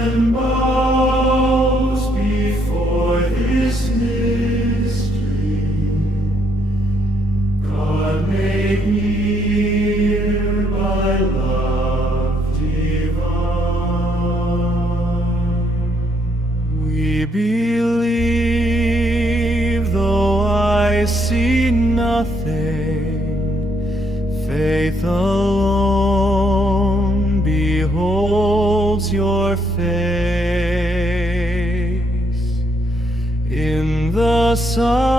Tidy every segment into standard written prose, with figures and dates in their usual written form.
heaven bows before this mystery. God made near by love divine. We believe, though I see nothing, faith alone beholds your face. In the silence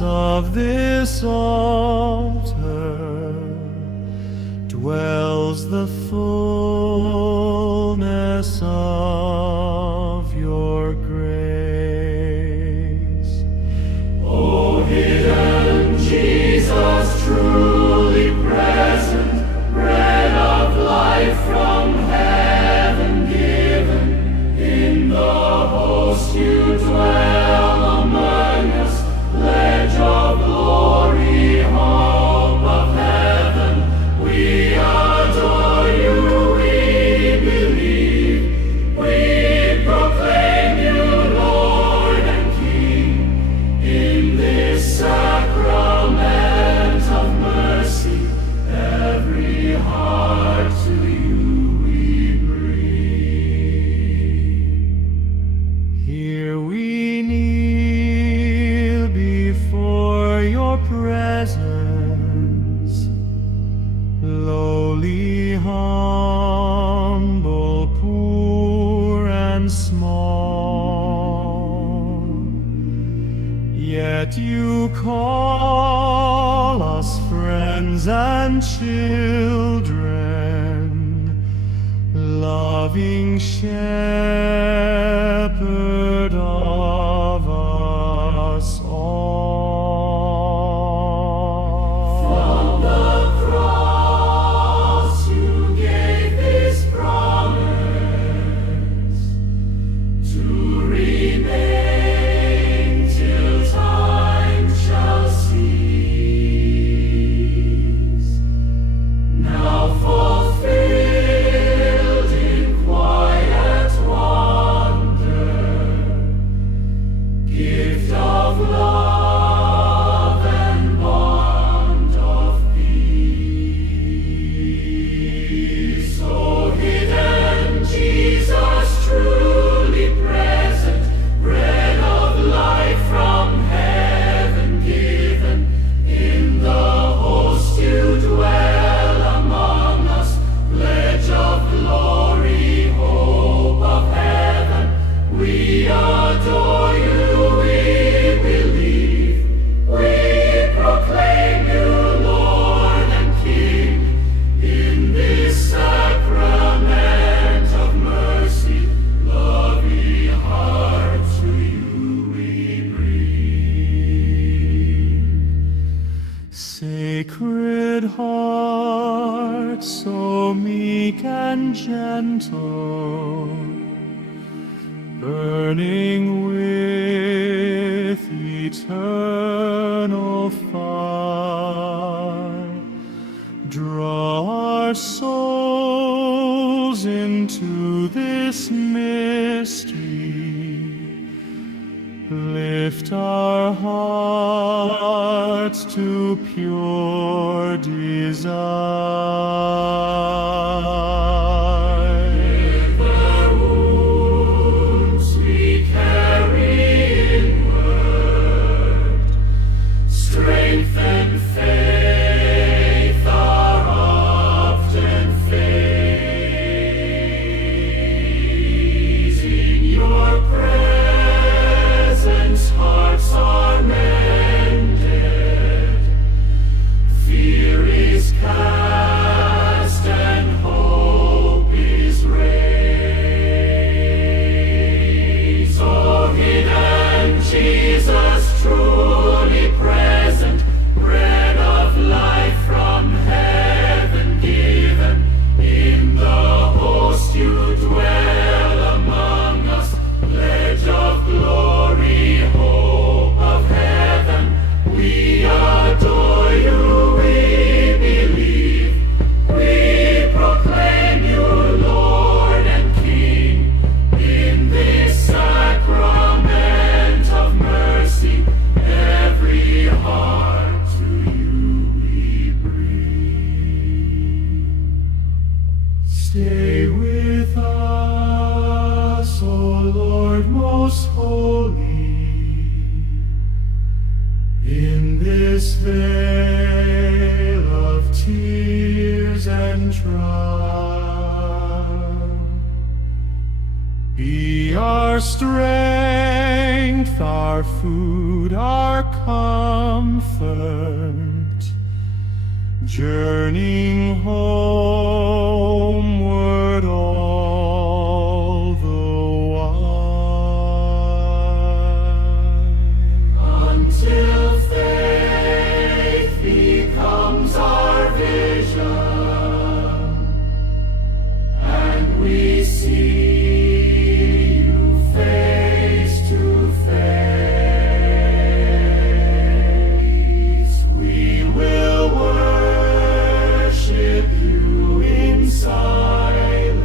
of this altar dwells the fullness of your grace. O hidden Jesus, truly present, bread of life from heaven given, in the host you dwell among us, pledge of glory, hope of heaven. We adore you, we believe, we proclaim you Lord and King. In this sacrament of mercy, every heart to you we bring. Here we kneel before your presence, lowly, humble, poor and small. Yet you call us friends and children, loving shepherd of us all. From the cross you gave this promise to remain till time shall cease. Now fulfilled in quiet wonder, gift of love and bond of peace. O hidden Jesus, truly present, bread of life from heaven given, in the host you dwell among us, pledge of glory, hope of heaven. We adore you, we believe, we proclaim you Lord and King. In this sacrament of mercy, loving heart to you we bring. Sacred heart, so meek and gentle, burning with eternal fire, draw our souls into this mystery, lift our hearts to pure desire. The wounds we carry inward, strengthen faith our often fades. In your presence hearts are mended, fear is cast Stay with us, O Lord most holy, in this vale of tears and trial. Be our strength, our food, our comfort, journeying homeward all the while. Until faith becomes our vision, and we see you face to face, we will worship you in silence,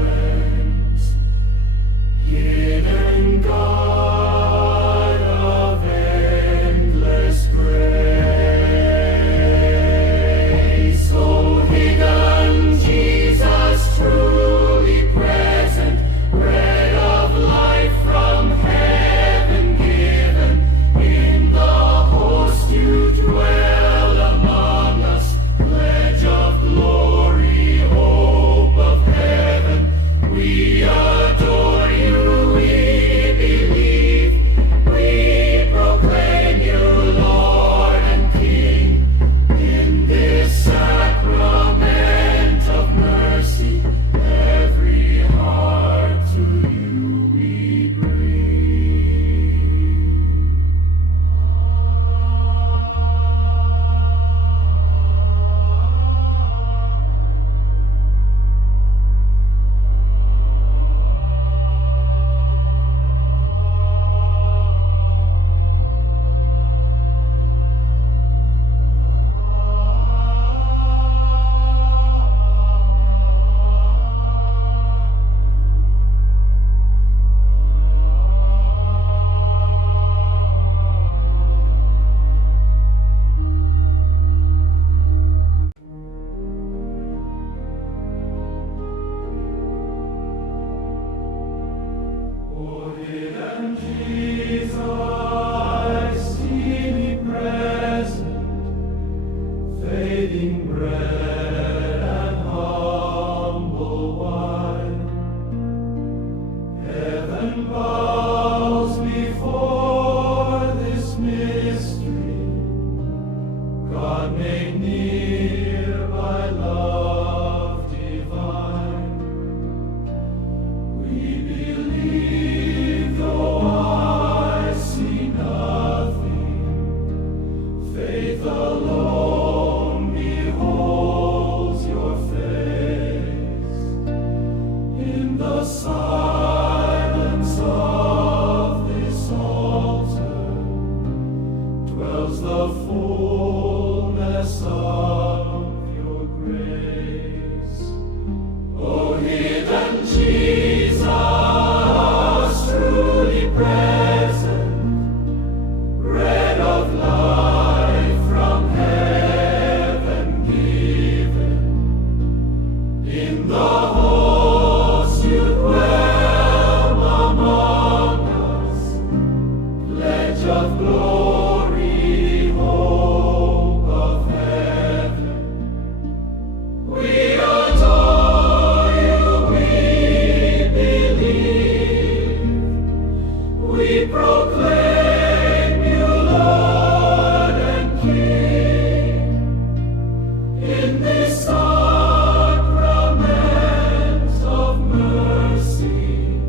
hidden God of endless grace. O hidden Jesus, truly present, bread of life from heaven given, in the host you dwell among us, pledge of glory, hope of heaven. We adore you, we believe, we proclaim you Lord and King. In this sacrament of mercy, every heart to you we bring. O hidden Jesus, see me present, fading bread and humble wine. Heaven bows before this mystery, God made near by love divine. We believe, though I see nothing, faith alone beholds your face. In the silence of this altar dwells the fullness of your grace. O hidden Jesus, truly present, bread of life from heaven given, in the host you dwell among us, pledge of glory, hope of heaven. We adore you, we believe, we proclaim you Lord and King. In this sacrament of mercy,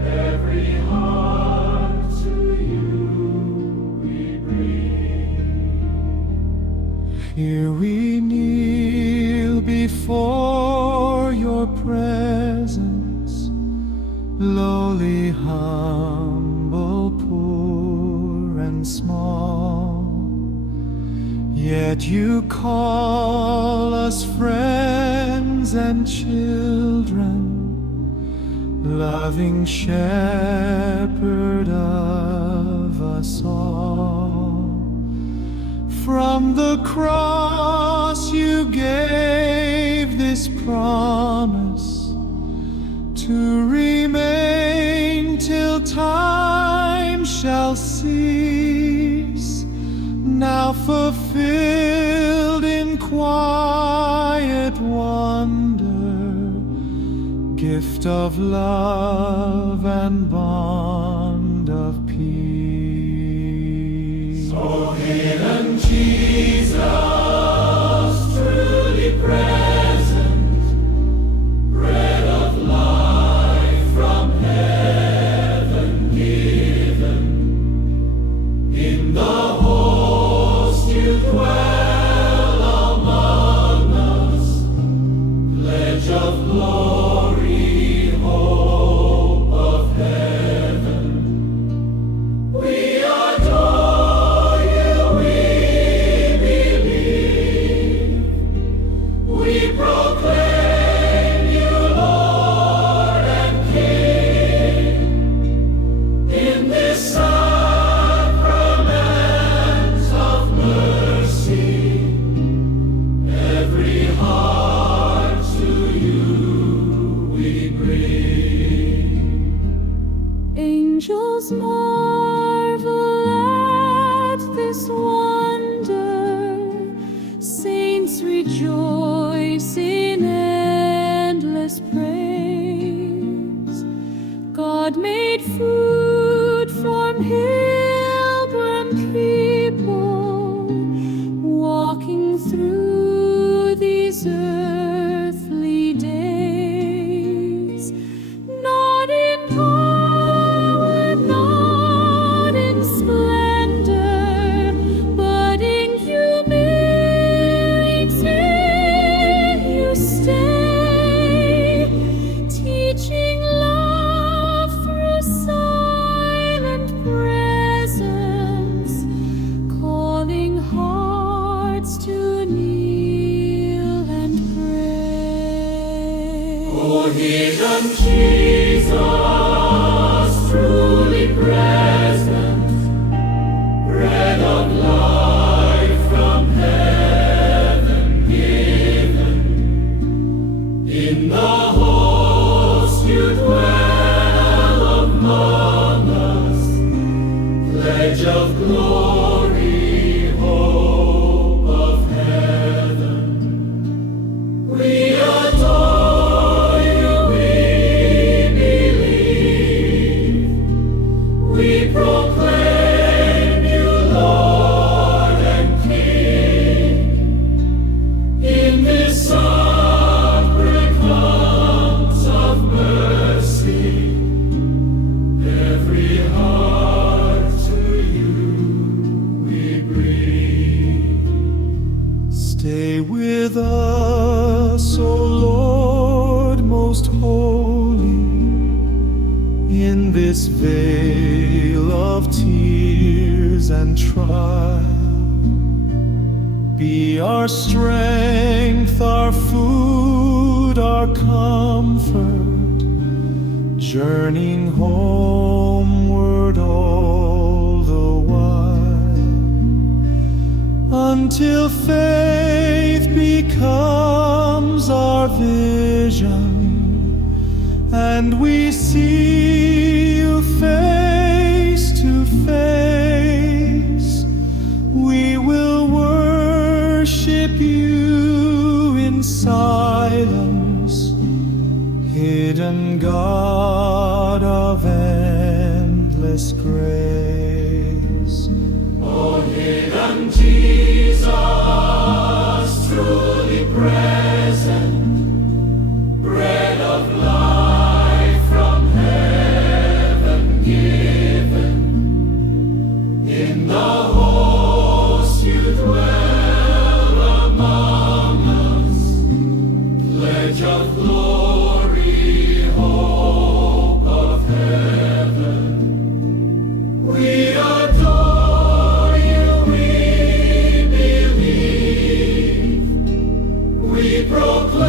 every heart to you we bring. Here we kneel before your presence, lowly, humble, poor and small. Yet you call us friends and children, loving shepherd of us all. From the cross you gave this promise, to remain till time shall cease, now fulfilled in quiet wonder, gift of love and bond of peace. O hidden Jesus, truly present, bread of life from heaven given, in the host you dwell among us, pledge of glory, hope of heaven. We adore you, we believe, we proclaim you Lord and King, in this sacrament of mercy, every heart to you we bring. Angels marvel at this wonder, saints rejoice in endless praise. God made food from pilgrim people, walking through these earthly days, not in power, not in splendor, but in humility you stay, teaching love through silent presence, calling hearts to kneel and pray. O hidden Jesus, truly present, bread of life from heaven given, in the host you dwell among us, pledge of glory, hope of heaven. We adore you, we believe, we proclaim you Lord and King, in this sacrament of mercy, every heart to you we bring. Stay with us, O Lord most holy, in this vale of tears and trial. Be our strength, our food, our comfort, journeying homeward all the while, until faith becomes our vision, and we see you face to face. We will worship you in silence, hidden God of endless grace. O hidden Jesus, truly present, bread of life from heaven given, in the host you dwell among us, pledge of glory, hope of heaven. We adore you, we believe, we proclaim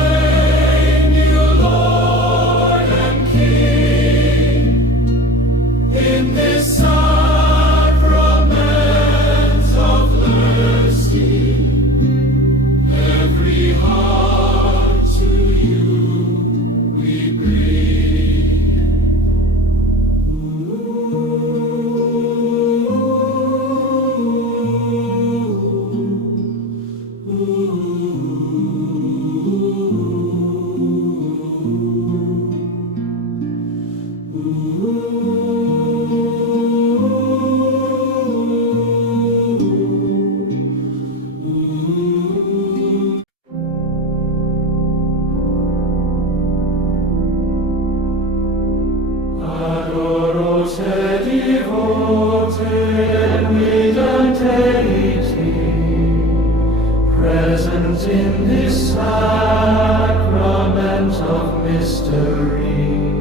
present in this sacrament of mystery.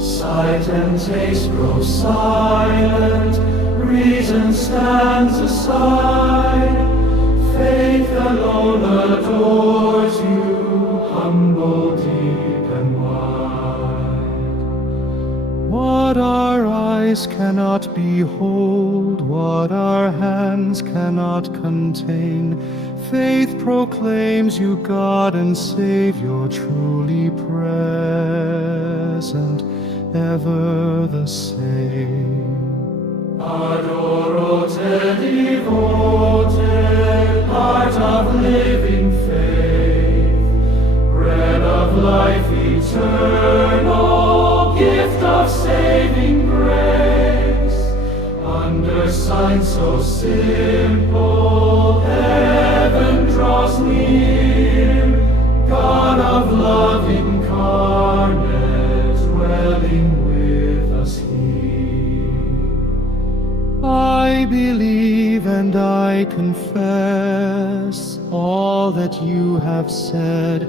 Sight and taste grow silent, reason stands aside. Faith alone adores you, humble, deep, and wide. What our eyes cannot behold, what our hands cannot contain, faith proclaims you God and Savior, truly present, ever the same. Adoro te devote, heart of living faith, bread of life eternal, gift of saving grace. Under signs so simple, heaven draws near, God of love incarnate, dwelling with us here. I believe and I confess all that you have said.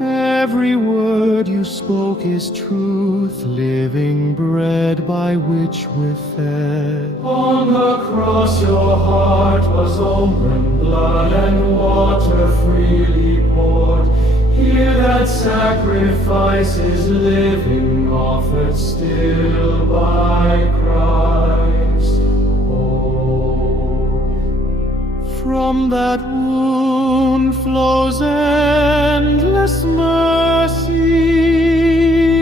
Every word you spoke is truth, living bread by which we're fed. On the cross your heart was open, blood and water freely poured. Here that sacrifice is living, offered still by Christ. From that wound flows endless mercy,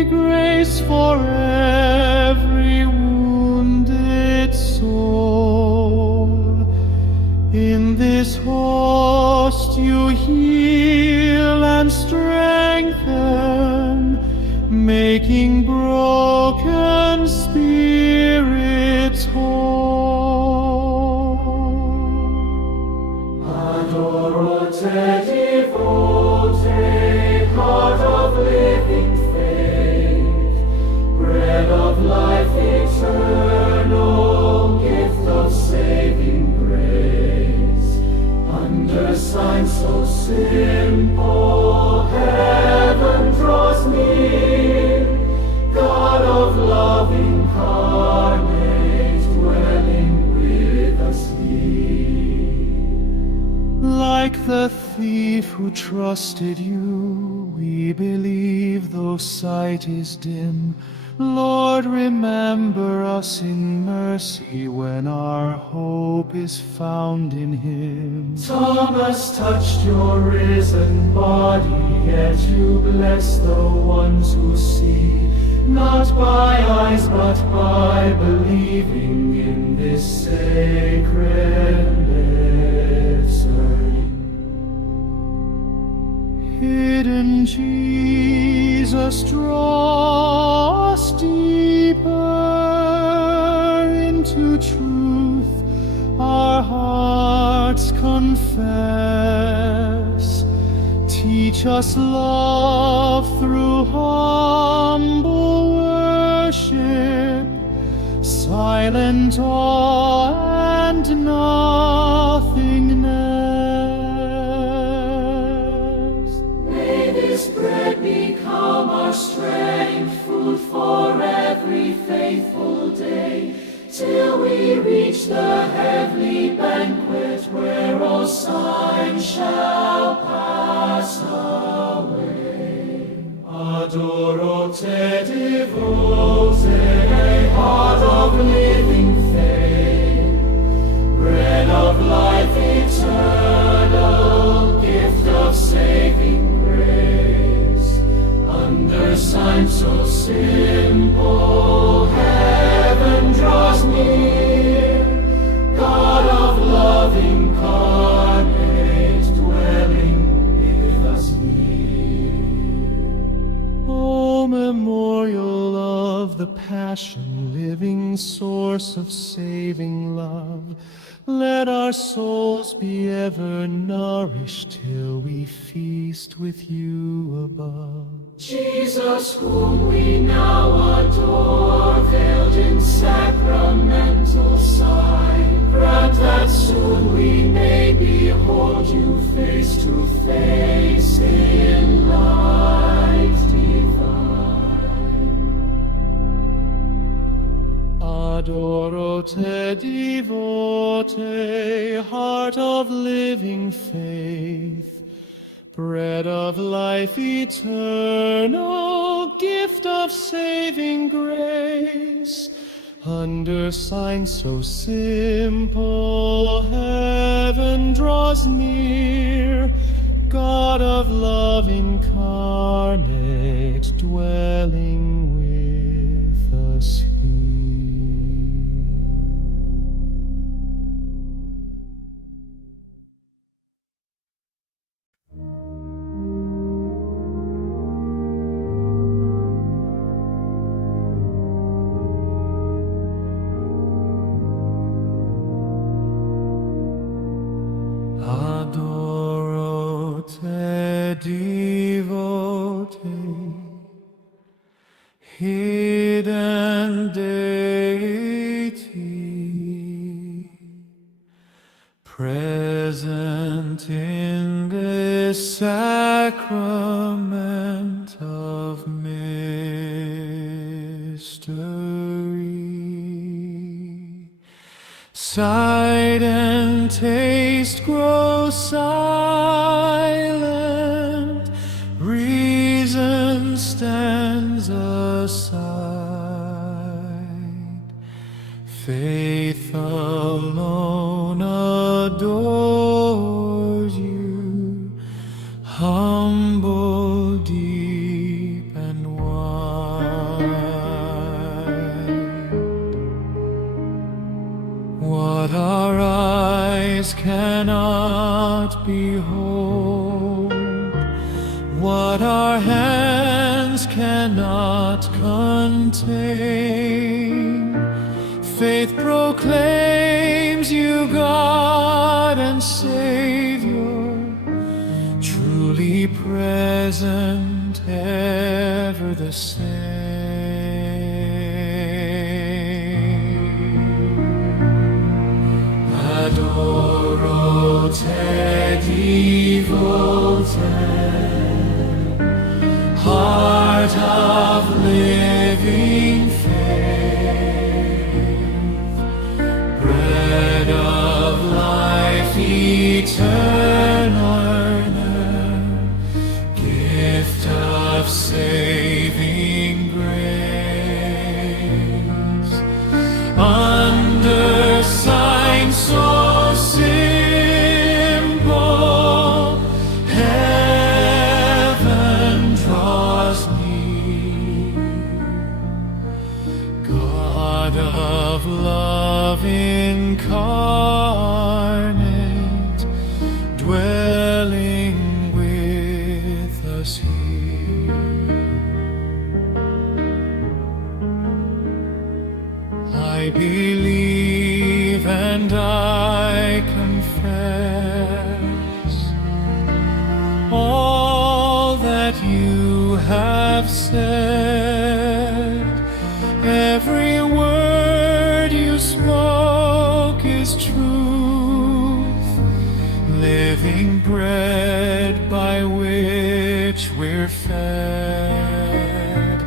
grace for every wounded soul. In this host you heal and strengthen, making broken spirits whole. Adoro te devote, heart of living faith, bread of life eternal, gift of saving grace. Under signs so simple, heaven draws near, God of love incarnate, dwelling with us here. Like the thief who trusted you, we believe though sight is dim. Lord, remember us in mercy when our hope is found in Him. Thomas touched your risen body, yet you bless the ones who see, not by eyes but by believing in this sacred mystery. Hidden Jesus, draw us deeper into truth, our hearts confess. Teach us love through humble worship, silent awe and nothingness. May this bread become our strength, food for every faithful day, till we reach the heavenly banquet where all signs shall pass away. Adoro te devote, heart of living faith, bread of life eternal, gift of saving grace. Under signs so simple, heaven draws near, God of love incarnate, dwelling with us here. O memorial of the Passion, living source of saving love, let our souls be ever nourished till we feast with you above. Jesus, whom we now adore, veiled in sacramental sign, grant that soon we may behold you face te devote, heart of living faith, bread of life eternal, gift of saving grace, under signs so simple, heaven draws near, God of love incarnate, dwelling with us here. Adoro te devote, hidden deity, present in this sacrament of mystery. Sight and taste grow silent, reason stands aside, faith alone adores you, humble, deep, and wide. What our eyes cannot behold, what our hands cannot contain, faith proclaims you God and Savior, truly present, ever the same. Adoro te devote, heart of living faith, bread of life eternal, gift of saving grace, under signs so simple, heaven draws near, God of love incarnate, dwelling with us here. I believe and I confess all that you have said. Every word you spoke is truth, living bread by which we're fed.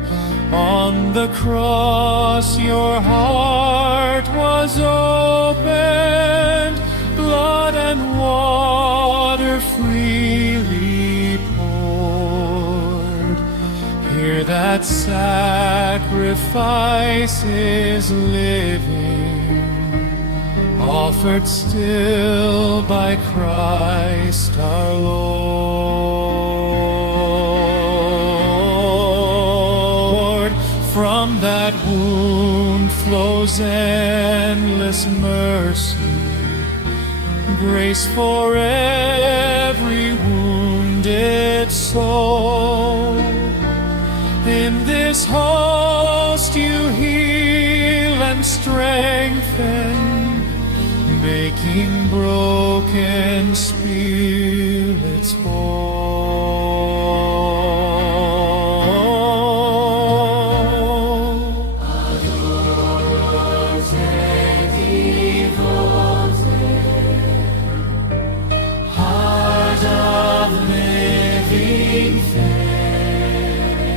On the cross your heart was opened, blood and water freely poured. Here that sacrifice is living, offered still by Christ our Lord. From that wound flows endless mercy, grace for every wounded soul. In this host you heal and strengthen, making broken spirits whole. Adoro te devote, heart of living faith,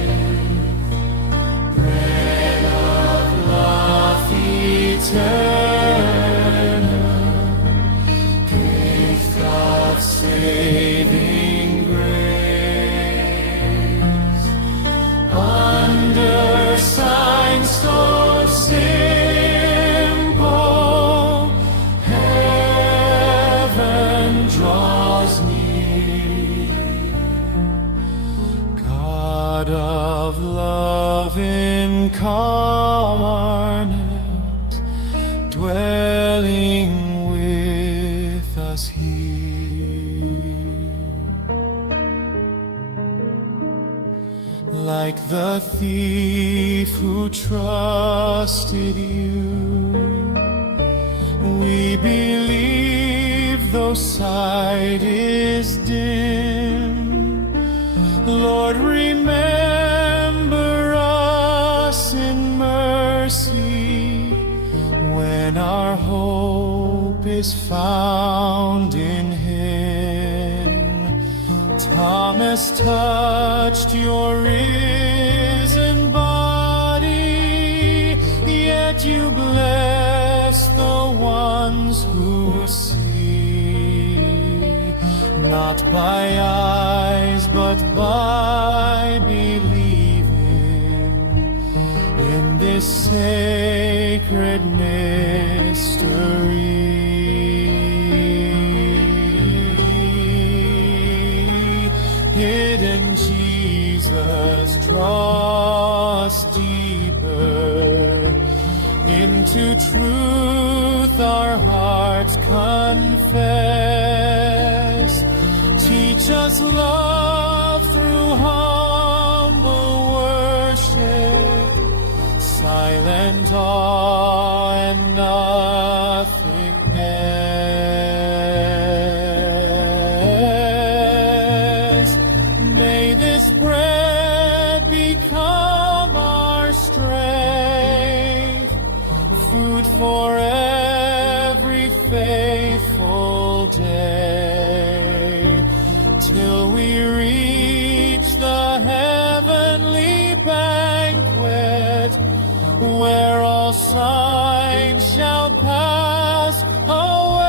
bread of love eternal, love incarnate, dwelling with us here. Like the thief who trusted you, we believe though sight is dim. Lord, remember us in mercy when our hope is found in Him. Thomas touched your risen body, yet you bless the ones who see, not by eyes but by believing in this sacred mystery. Hidden Jesus, draw us deeper into truth our hearts confess. Teach us love through humble worship, silent awe and nothingness. May this bread become our strength, food for every faithful day, till we reach the heavenly banquet, where all signs shall pass away.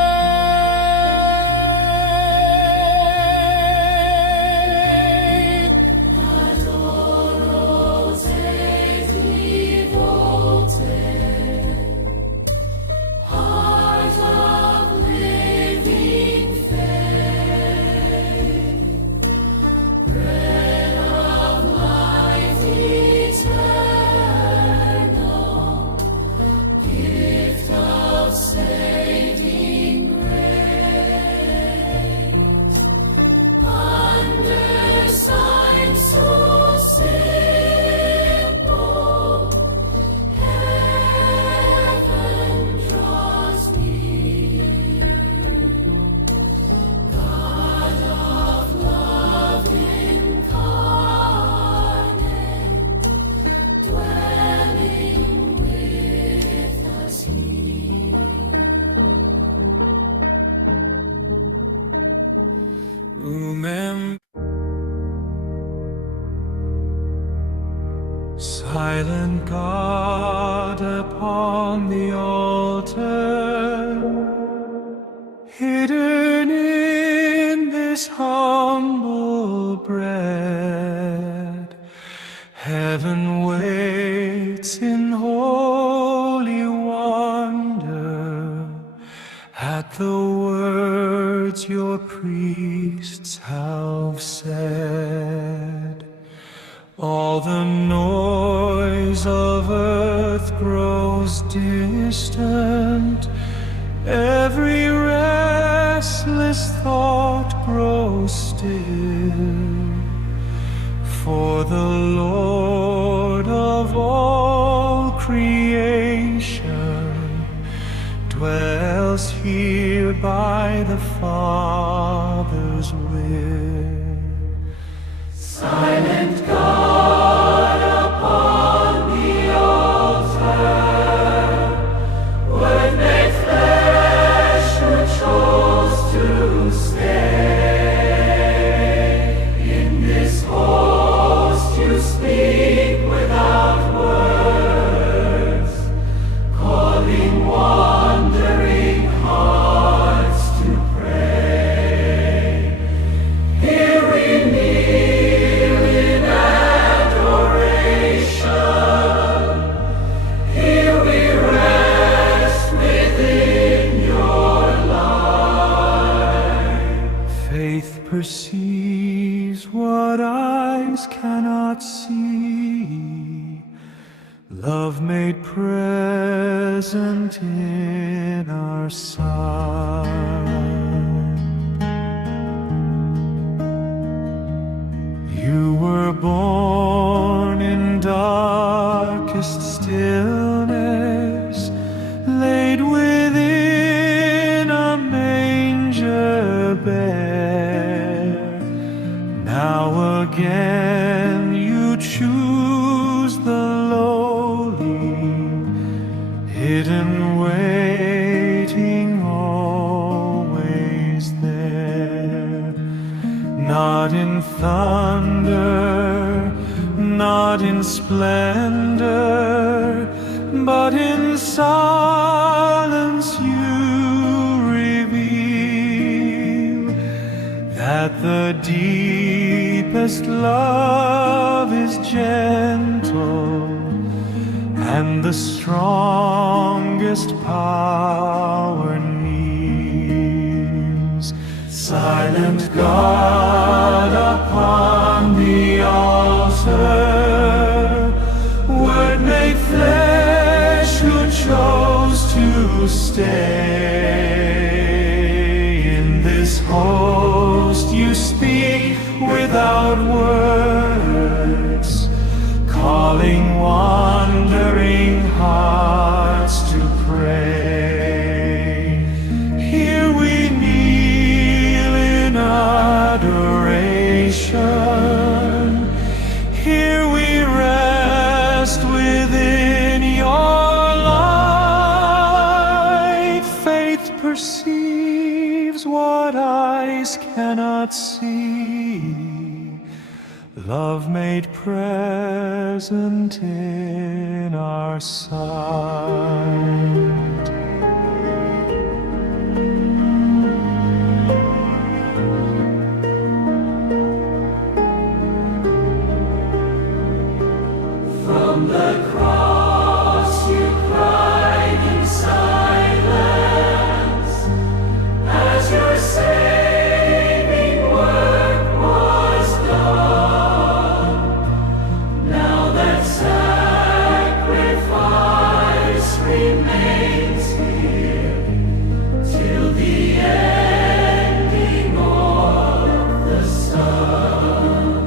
Adoro te devote, heart of living faith, bread of life eternal, gift of saving grace, under signs so simple, heaven draws near. God of love incarnate, dwelling with us here. Remember, silent God upon the altar, hidden in this humble bread, heaven waits in holy wonder at the words your priests have said. All the noise of earth grows distant, every restless thought grows still, for the Lord of all creation dwells here by the Father's will. Silent God upon the altar, Word made flesh who chose to stay. In this host you speak without words, calling wandering hearts to pray. Here we kneel in adoration. Here we rest within your light. Faith perceives what eyes cannot see. love made present in our sight. You were born in darkest stillness, laid within a manger bare. Now again you choose the lowly, hidden, waiting, always there. Not in thunder, not in splendor, but in silence you reveal that the deepest love is gentle, and the strongest power kneels. Silent God upon the altar, Word made flesh, who chose to stay. In this host you speak without words, calling wandering hearts to pray. Here we kneel in adoration. Here we rest within your light. Faith perceives what eyes cannot see, love made present in our sight. From the cross you cried in silence, as your saving work was done. Now that sacrifice remains here till the ending of the sun.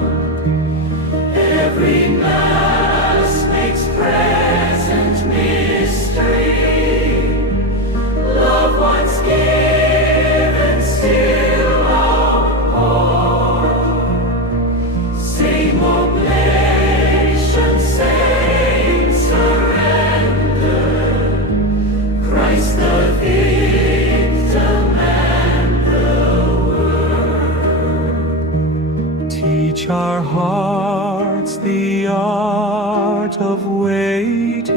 Every Mass makes present mystery, love once given still outpoured. Same oblation, same surrender, Christ the victim and the Word. Teach our hearts the art of waiting.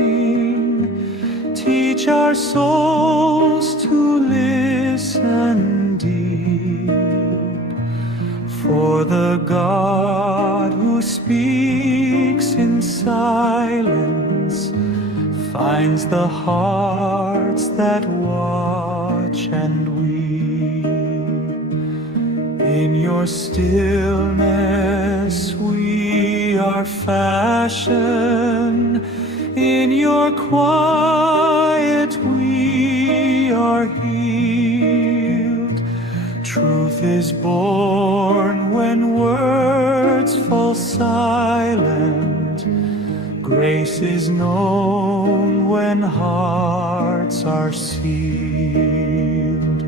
Teach our souls to listen deep. For the God who speaks in silence finds the hearts that watch and weep. In your stillness we are fashioned, in your quiet we are healed. Truth is born when words fall silent. Grace is known when hearts are sealed.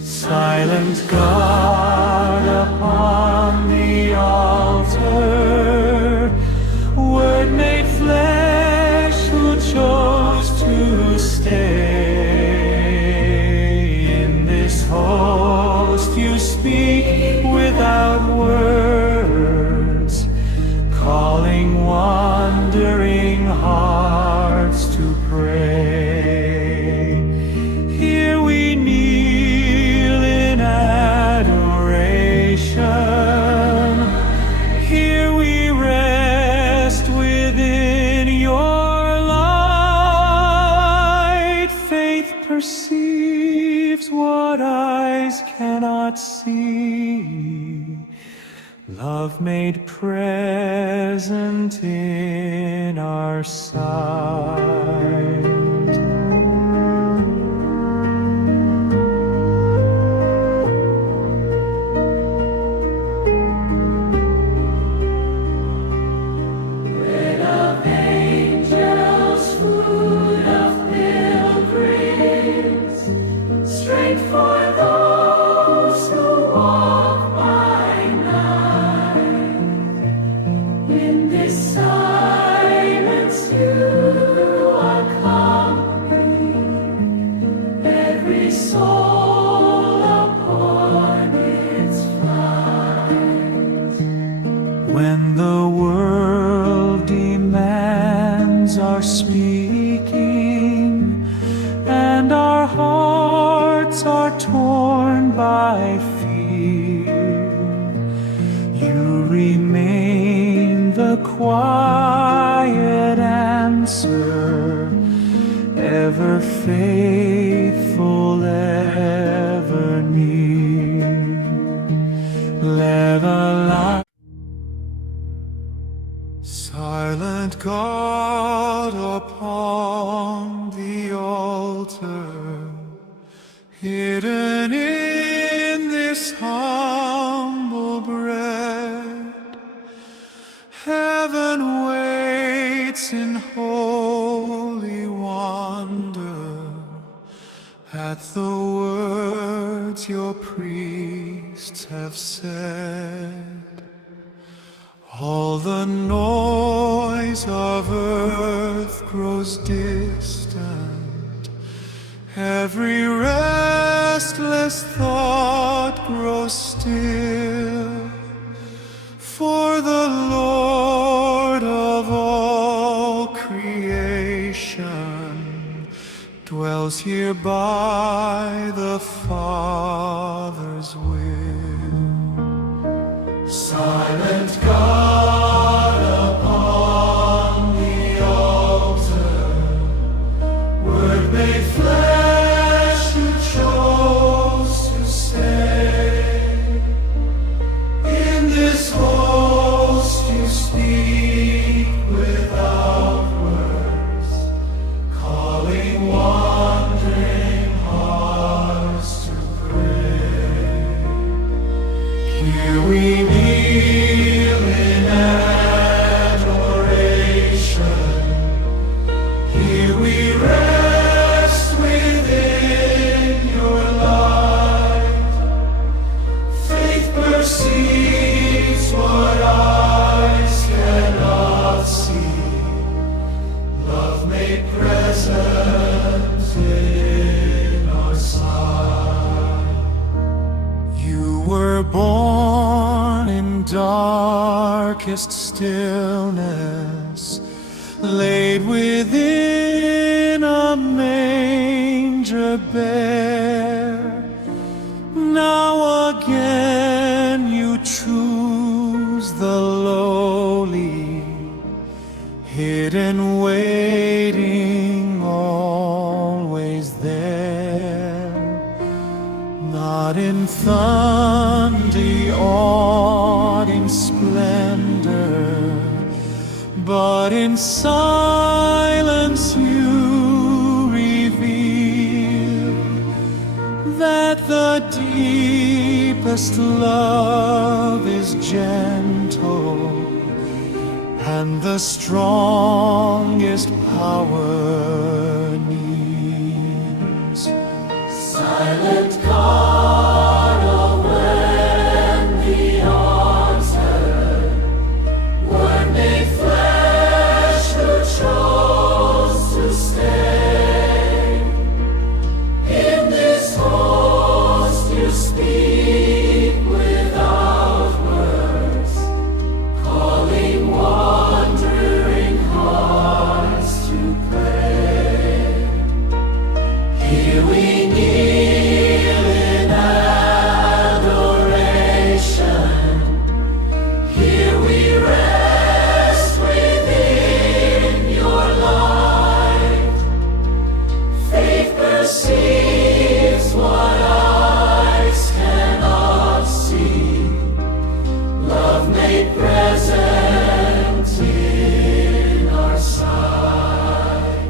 Silent God upon the altar, Word made flesh, who chose to stay. In this host you speak without words, calling wandering hearts to pray. Here we kneel in adoration. love made present in our sight. When the world demands our speaking, and our hearts are torn by fear, you remain the quiet answer, ever faithful, ever near. Let a light. Silent God upon the altar, hidden in this humble bread, heaven waits in holy wonder at the words your priests have said. All the noise of earth grows distant, every restless thought grows still, for the Lord of all creation dwells here by the Father's will. Silent God upon the altar, Word made flesh, who chose to stay. In this host you speak without words, calling wandering hearts to pray. Here we kneel in adoration. Here we rest within your light. Faith perceives what eyes cannot see. Love made present in our sight. You were born in darkest stillness, laid within a manger bare. Now again you choose the lowly, hidden, waiting, always there. Not in thunder, awing splendor, but in silence you reveal that the deepest love is gentle, and the strongest power kneels. Silent God, oh, when the altar, Word made flesh, who chose to stay. In this host you speak without words, calling wandering hearts to pray. Here we kneel in made present in our sight.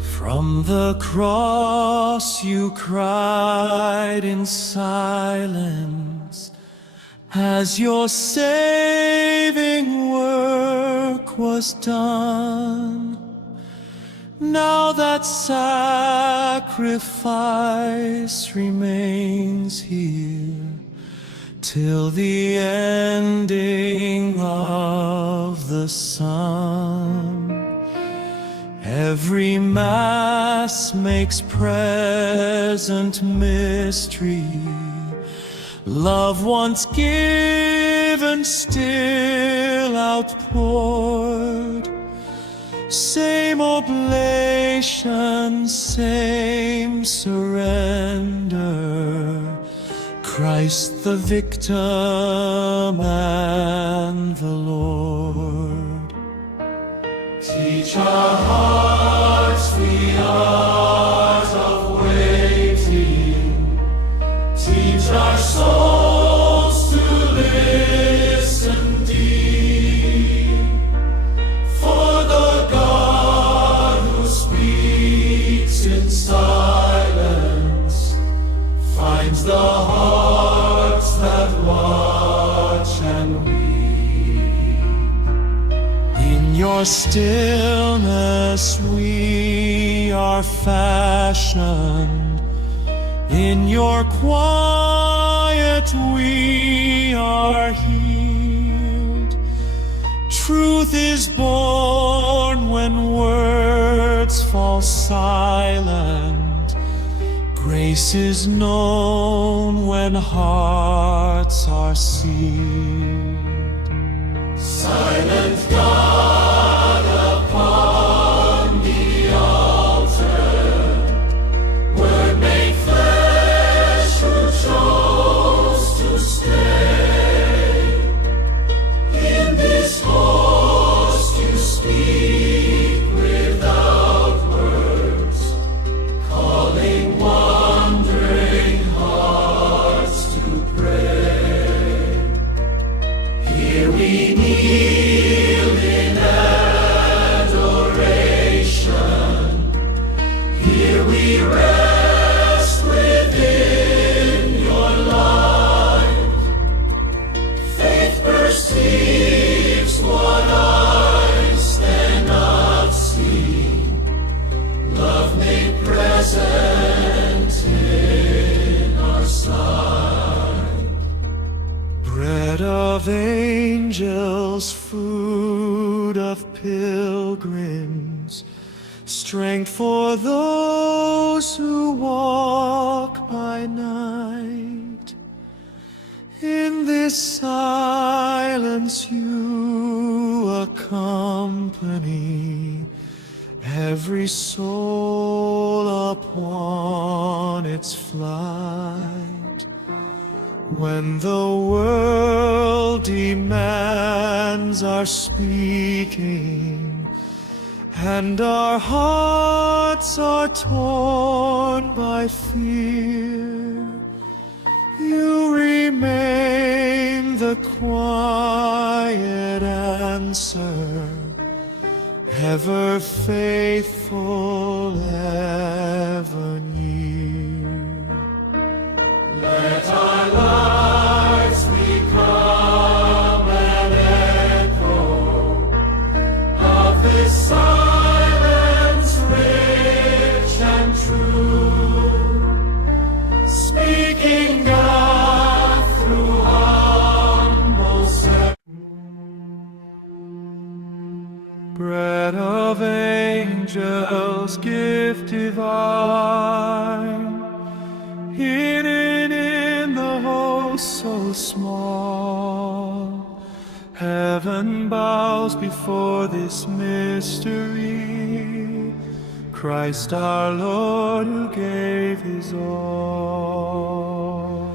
From the cross you cried in silence as your saving work was done. Now that sacrifice remains here till the ending of the sun. Every Mass makes present mystery, love once given, still outpoured. Same oblation, same surrender, Christ the victim and the Lord. Teach our hearts the art of waiting. Teach our souls to listen deep. For the God who speaks in silence finds the hearts that watch and weep. In your stillness we are fashioned, in your quiet we are healed. Truth is born when words fall silent. Grace is known when hearts are sealed. Silent God upon the altar, Word made flesh who chose to stay. In this host you speak without words, calling wandering hearts to pray. Here we kneel in adoration. Here we rest within your light. Faith perceives what eyes cannot see. Love made present in our sight. Bread of angels, food of pilgrims, strength for those who walk by night. In this silence you accompany every soul upon its flight. When the world demands our speaking, and our hearts are torn by fear, you remain the quiet answer, ever faithful, ever near. Let our lives become an echo of this silence rich and true, speaking God through humble Bread of angels, gift divine, hidden in the host so small. Heaven bows before this mystery, Christ our Lord who gave his all.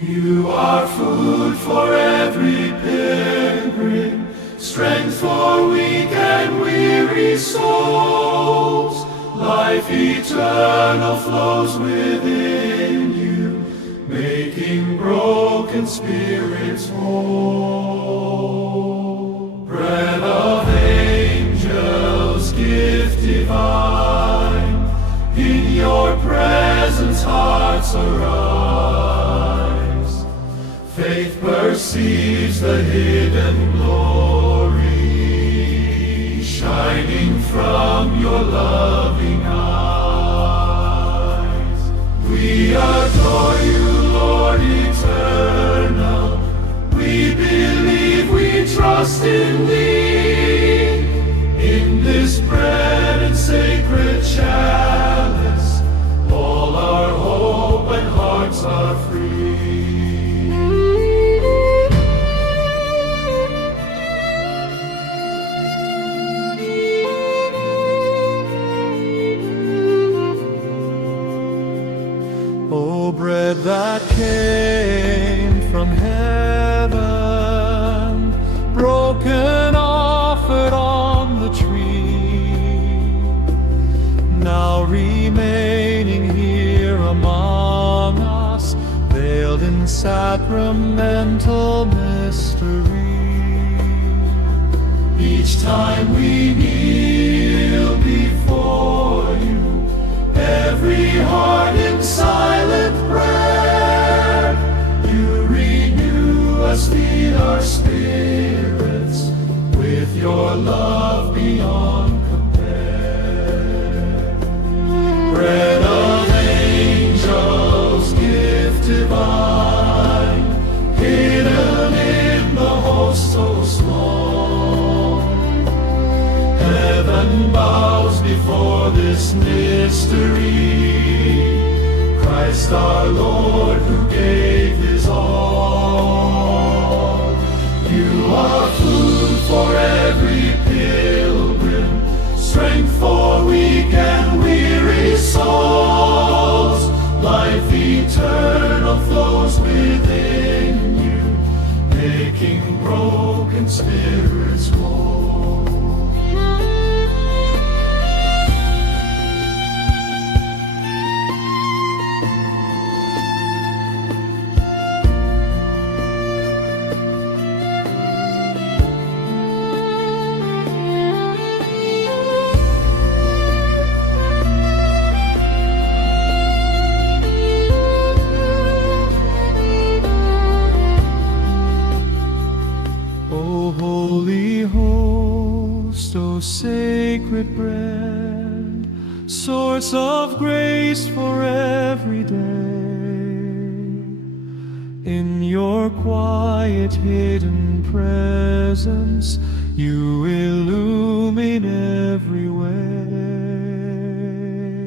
You are food for every pilgrim, strength for weak and weary souls. Life eternal flows within you, making broken spirits whole. your loving eyes. We adore you, Lord eternal. We believe, we trust in thee. In this bread and sacred chalice, all our hope and hearts are free. O bread that came from heaven, broken, offered on the tree, now remaining here among us, veiled in sacramental mystery. Each time we kneel before you, every heart in silent prayer, you renew us, feed our spirits with your love beyond compare. Bread of angels, gift divine, hidden in the host so small. Heaven bows before this mystery, Christ our Lord who gave his all. You are food for every pilgrim, strength for weak and weary souls. Life eternal flows within you, making broken spirits whole. O sacred bread, source of grace for every day, in your quiet hidden presence, you illumine every way.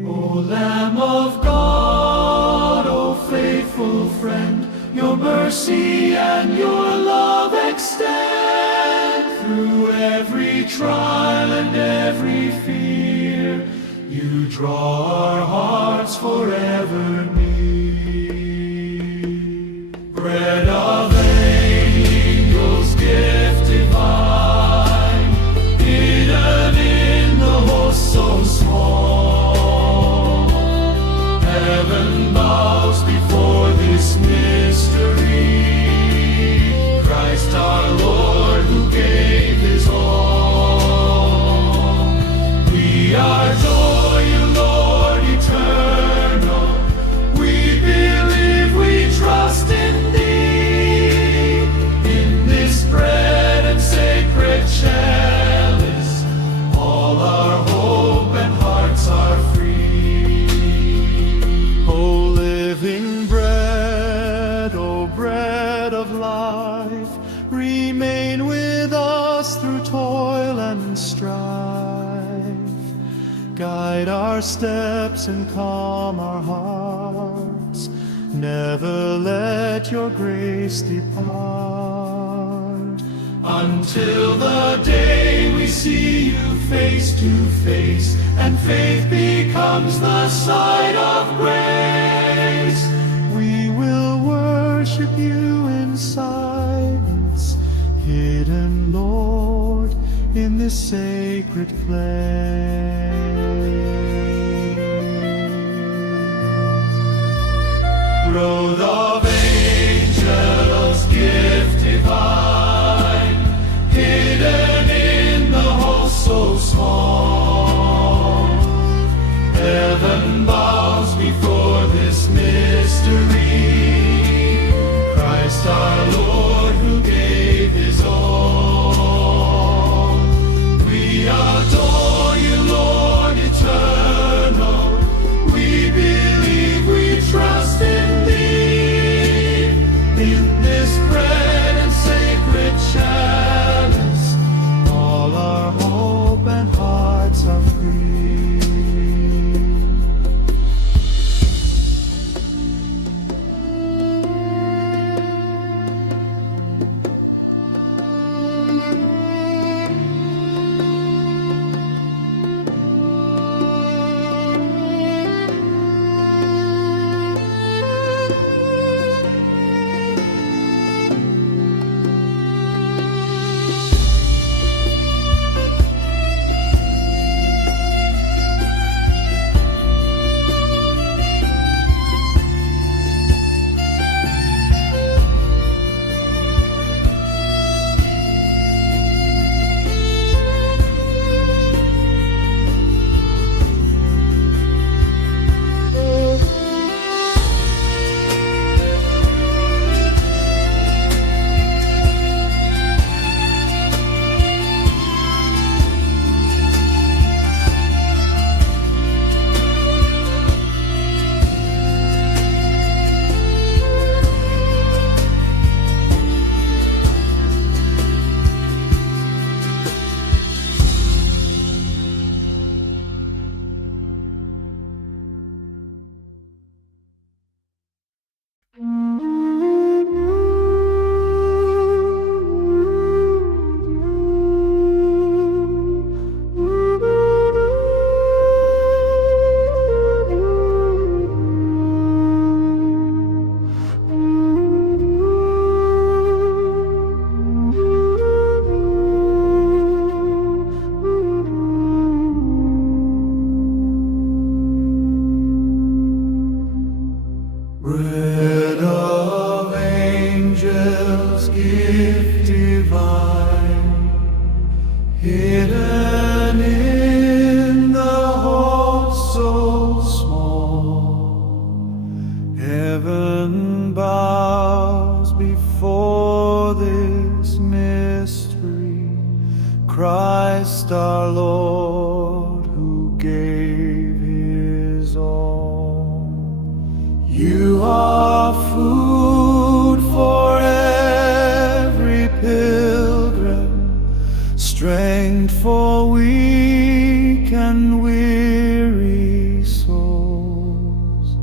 O Lamb of God, O faithful friend, your mercy and your love extend through every trial and every fear. You draw our hearts forever near. Bread of angels, gift divine, hidden in the host so small. Heaven bows before this mystery, Christ our Lord who gave his all. We adore you, Lord eternal. We believe, we trust in thee. In this bread and sacred chalice, all our hope and hearts are free. O living bread, O bread of life, remain with us through toil and strife. Guide our steps and calm our hearts. Never let your grace depart. Until the day we see you face to face, and faith becomes the sight of grace. We will worship you in silence, hidden, Lord, in this sacred place. Road of angels, gift divine, hidden in the host so small. Heaven bows before this mystery, Christ our Lord who gave his all. We adore you, Lord Christ our Lord, who gave his all. You are food for every pilgrim, strength for weak and weary souls.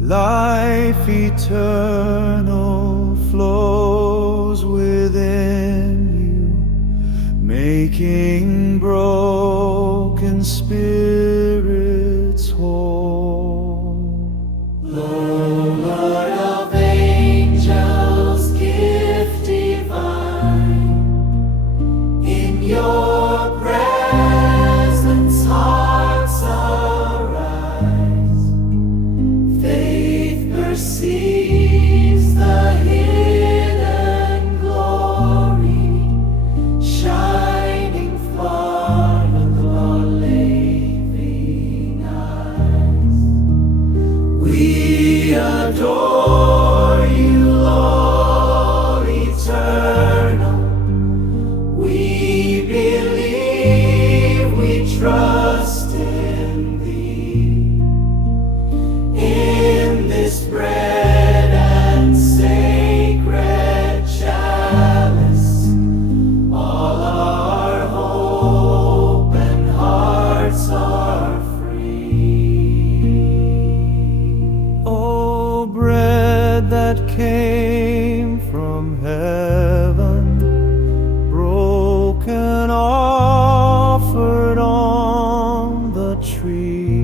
Life eternal flows within you, making broken spirits whole. Lord of angels, gift divine, in your presence hearts arise. Faith perceives the hidden glory, shining far above living eyes. We adore you, Lord eternal. We believe, we trust in thee. In this bread and sacred chalice, all our hope and hearts are free. O bread that came from heaven, broken, offered on the tree,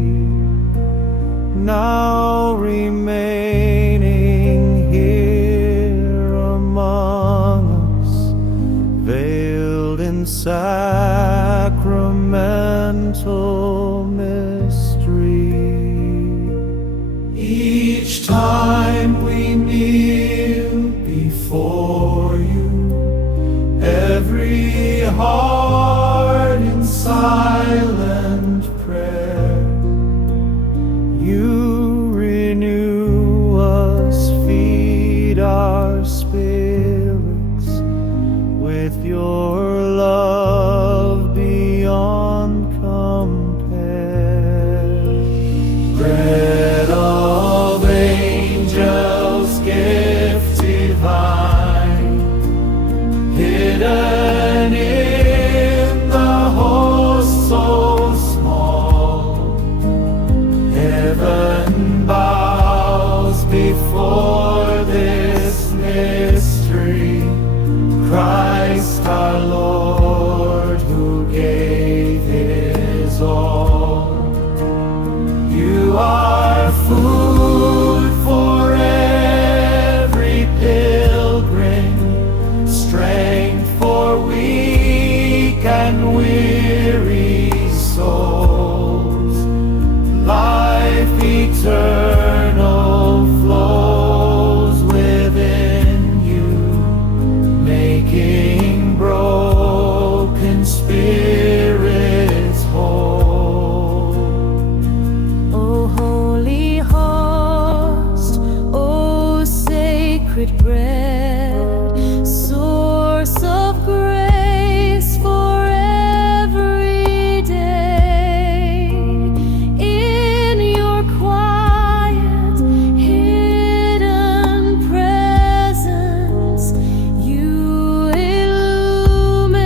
now remaining here among us, veiled in sacramental mystery. Each time we kneel before you, every heart in silent prayer, you renew us, feed our spirits with your love beyond compare. Bread of angels, gift divine, hidden in the host so small, heaven bows before this mystery. Christ our Lord, who gave his all. You are food for every pilgrim, strength for weak and weary souls. Life eternal flows within you, making broken spirits whole. O holy host, O sacred bread, source of grace for every day. In your quiet, hidden presence, you illumine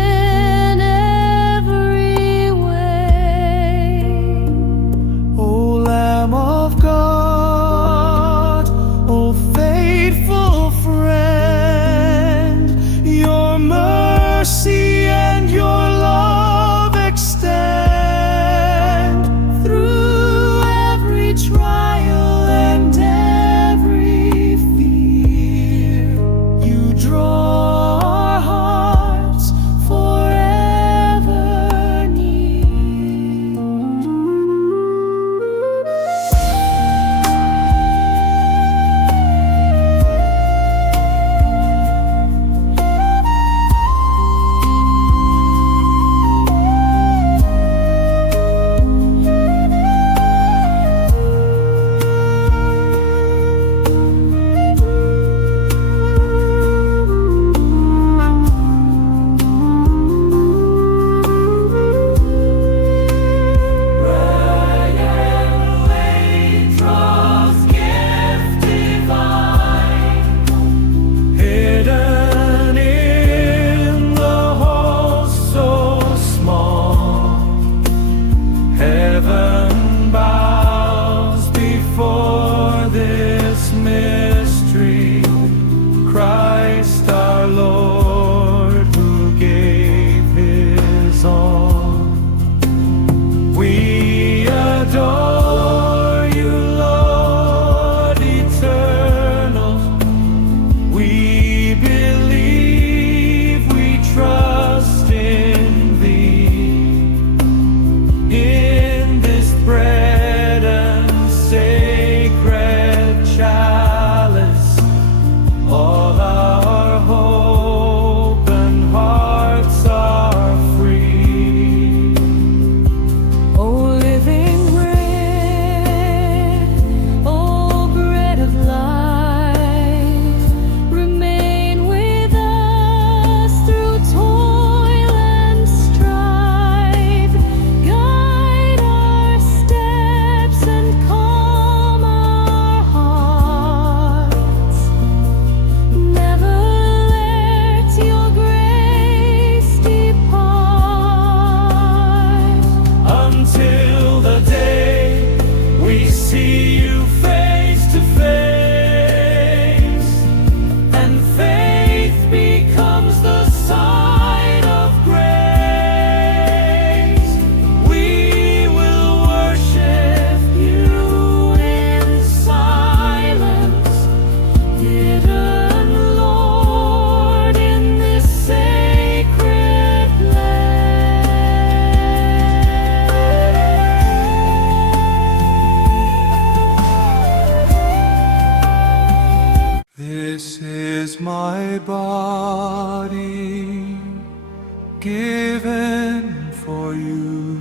given for you.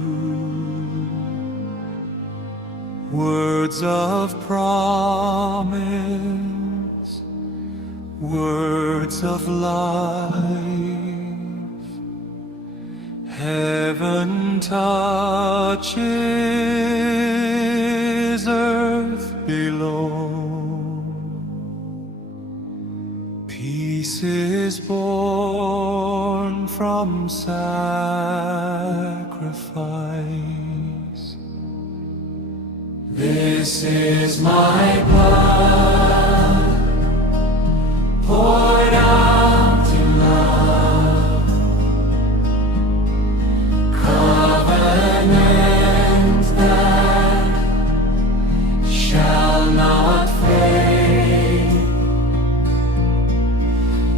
Words of promise, words of life, heaven touches earth below. Peace is born from sacrifice. This is my blood, poured out in love, covenant that shall not fade.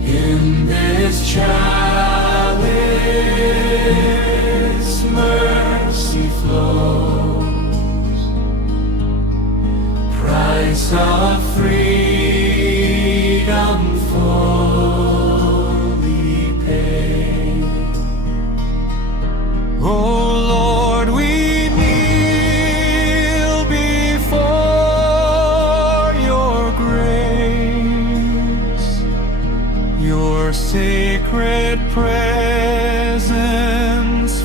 In this chalice mercy flows, price of freedom fully paid. Oh Lord, we kneel before your grace. Your sacred presence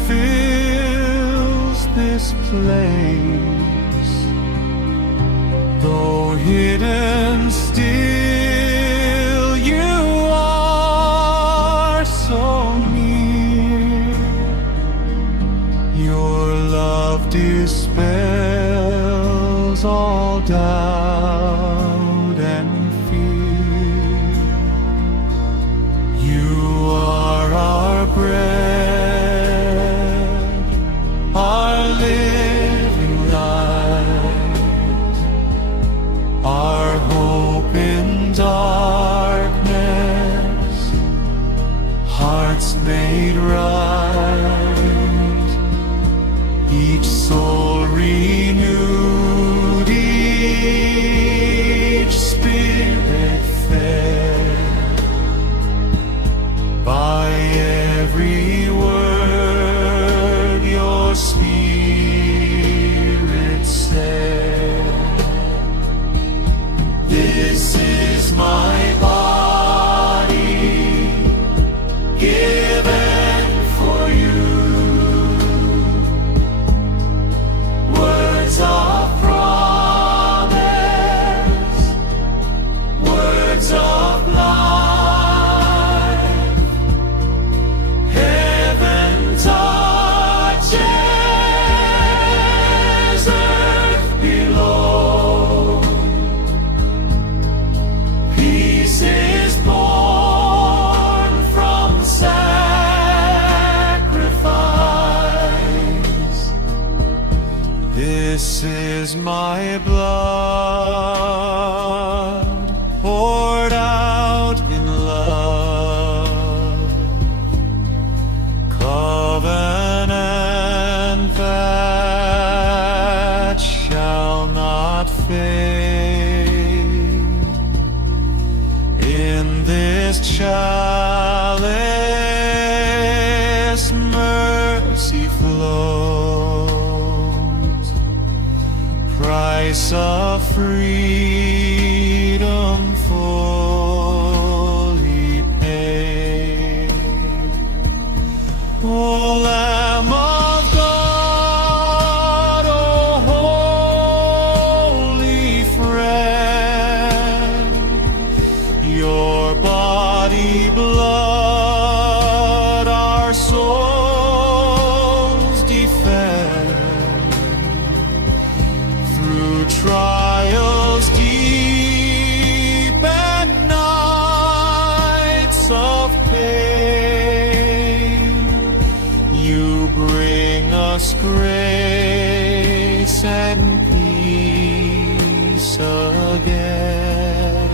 fills this place. Though hidden, still you are so near. Your love dispels all doubt and fear. You are our bread, our living light, our hope in darkness, hearts made right, each soul renewed, each spirit fed by every word your Spirit said. This is my body given for you. Words of promise, words of life, heaven touches earth below. Peace is born from sacrifice. This is my blood, poured out in love, covenant that shall not fade. In this chalice mercy flows, price of freedom fully paid. O Lamb of God, O holy friend, your body, blood, our souls defend. Through trials deep and nights of pain, you bring us grace and peace again.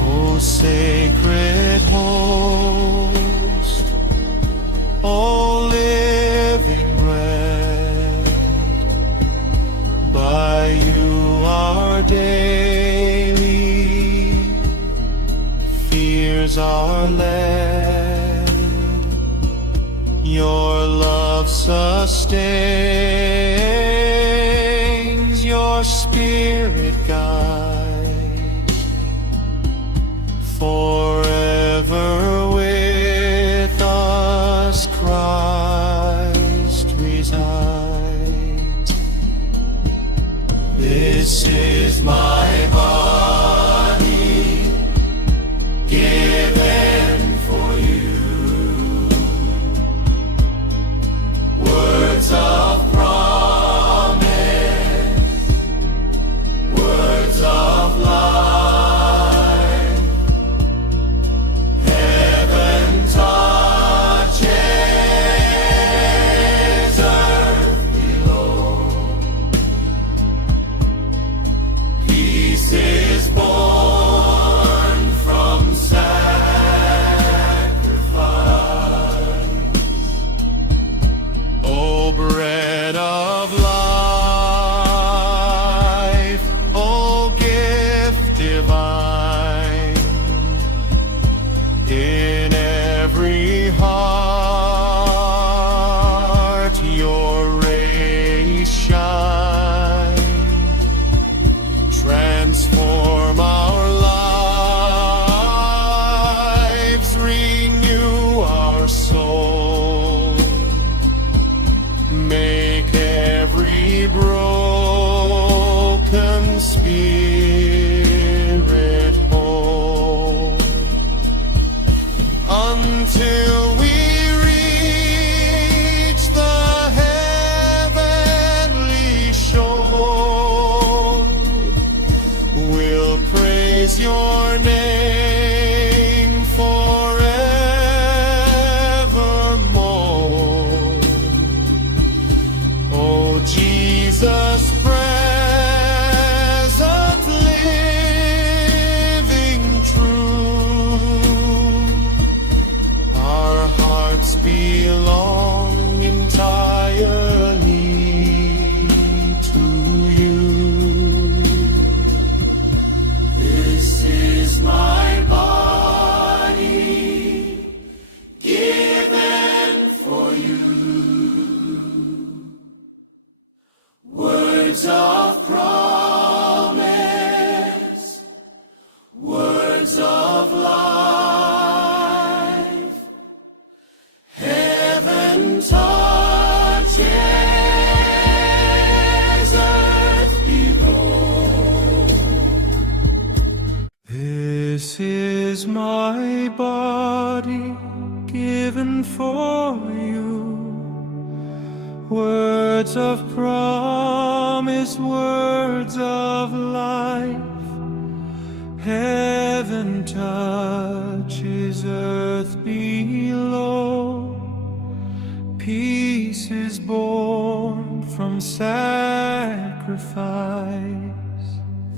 O sacred host, O living bread, by you our daily fears are led. Your love sustains, your spirit guides, forever with us Christ resides. This is my body given for you. Words of promise, words of life. Heaven touches earth below. Peace is born from sacrifice. O bread of life, O gift divine, in every heart your rays shine. Transform our lives, renew our soul, make every broken spirit whole, until we reach the heavenly shore. We'll praise your name forevermore. Oh Jesus, present, living, true, our hearts belong entirely to you. This is my body given for you. Words of promise, words of life. Heaven touches earth below. This is my body given for you. Words of promise, words of life. Heaven touches earth below. Peace is born from sacrifice.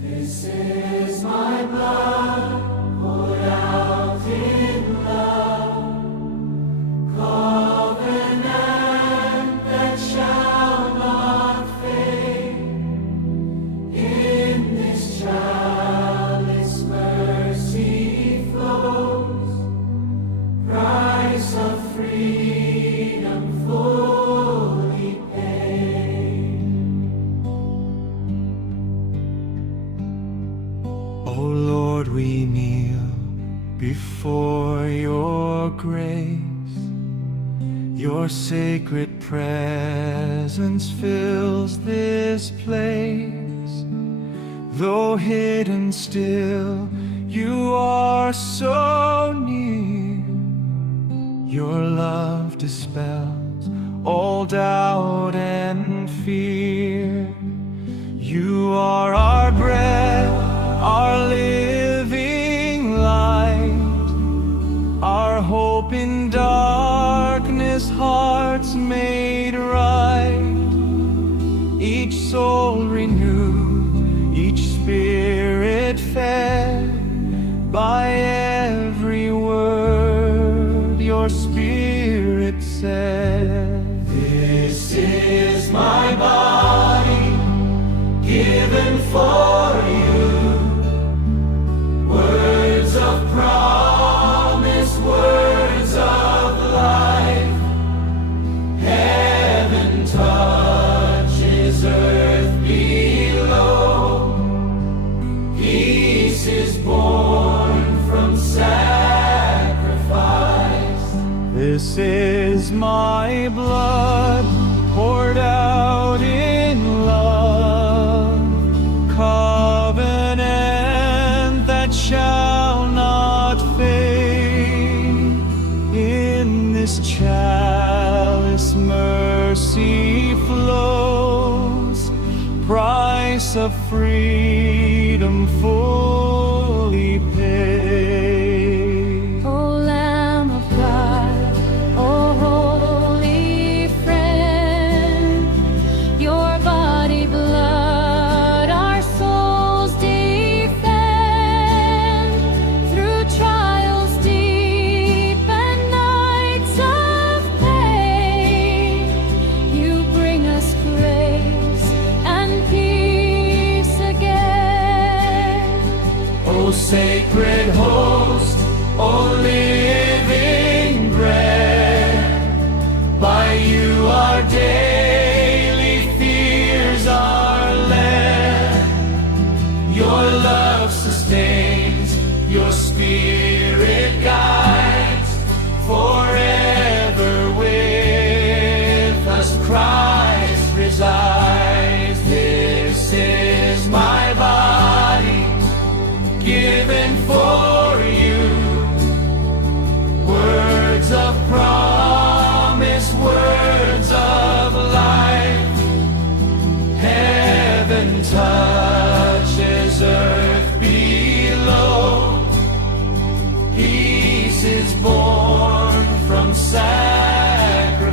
This is my blood poured out in love, covenant that shall not fade. In this chalice mercy flows, price of freedom fully paid. O Lord, we kneel before your grace. Your sacred presence fills this place. Though hidden still, you are so near. Your love dispels all doubt and fear. You are our bread, our living light, our hope in darkness, hearts made right. Each soul renewed, each spirit fed by every word your spirit said. This is my body given for you. Words of promise, words of life. This is my blood poured out in love, covenant that shall not fade. In this chalice mercy flows, price of freedom fully paid. O Lamb of God, O holy friend, your body, blood, our souls defend. Through trials deep and nights of pain, you bring us grace and peace again. O sacred host, O living bread, by you our daily fears are led. Your love sustains, your spirit guides, forever with us Christ resides. This is my body, given for you, words of promise, words of life. Heaven touches earth below, peace is born from sacrifice.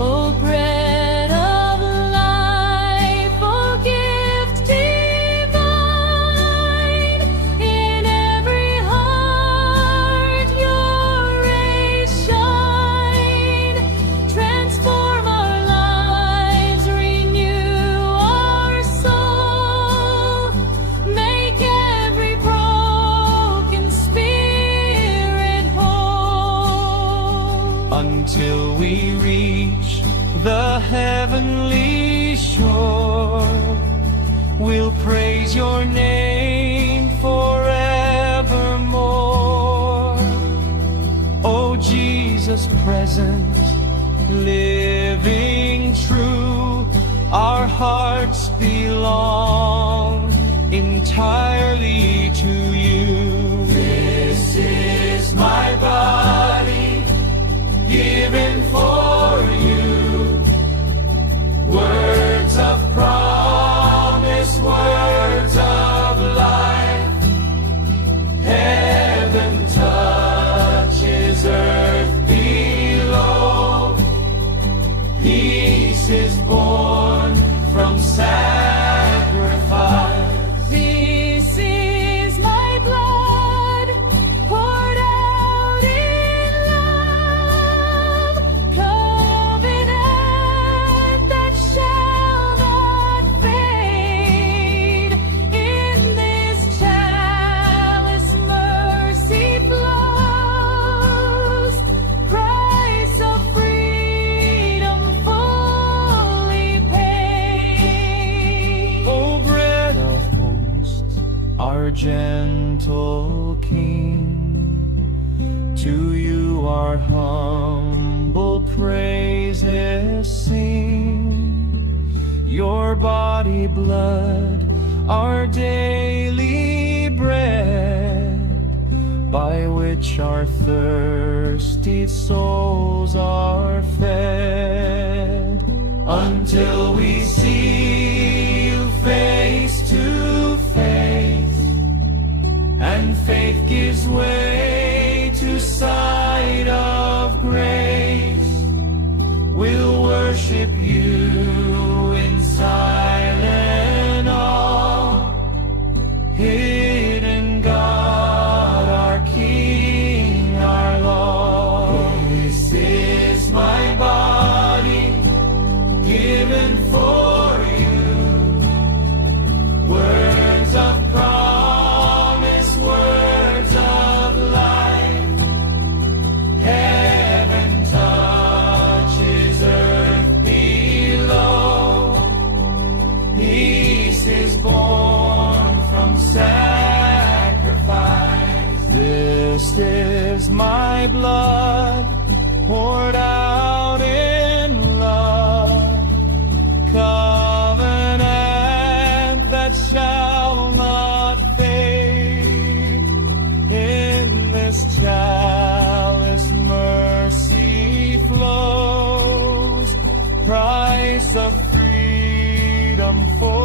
O bread of life, O gift divine, in every heart your rays shine. Transform our lives, renew our soul, make every broken spirit whole. Until we reach the heavenly shore, we'll praise your name forevermore. O Jesus present, living true, our hearts belong entirely to you. This is my body, given for you, words of promise, words of life. Heaven touches earth below, peace is born from sacrifice. This is my blood poured out in love, covenant that shall not fade. In this chalice mercy flows, price of freedom fully paid. O bread of hosts, our gentle King, to you our humble praises sing. Your body, blood, our daily bread, by which our thirsty souls are fed. Until we see you face to face, and faith gives way to sight of grace, we'll worship you in silent awe. Hidden God, our King, our Lord. This is my body, given for you, words of promise, words of life. Heaven touches earth below, peace is born from sacrifice. This is my blood come forth.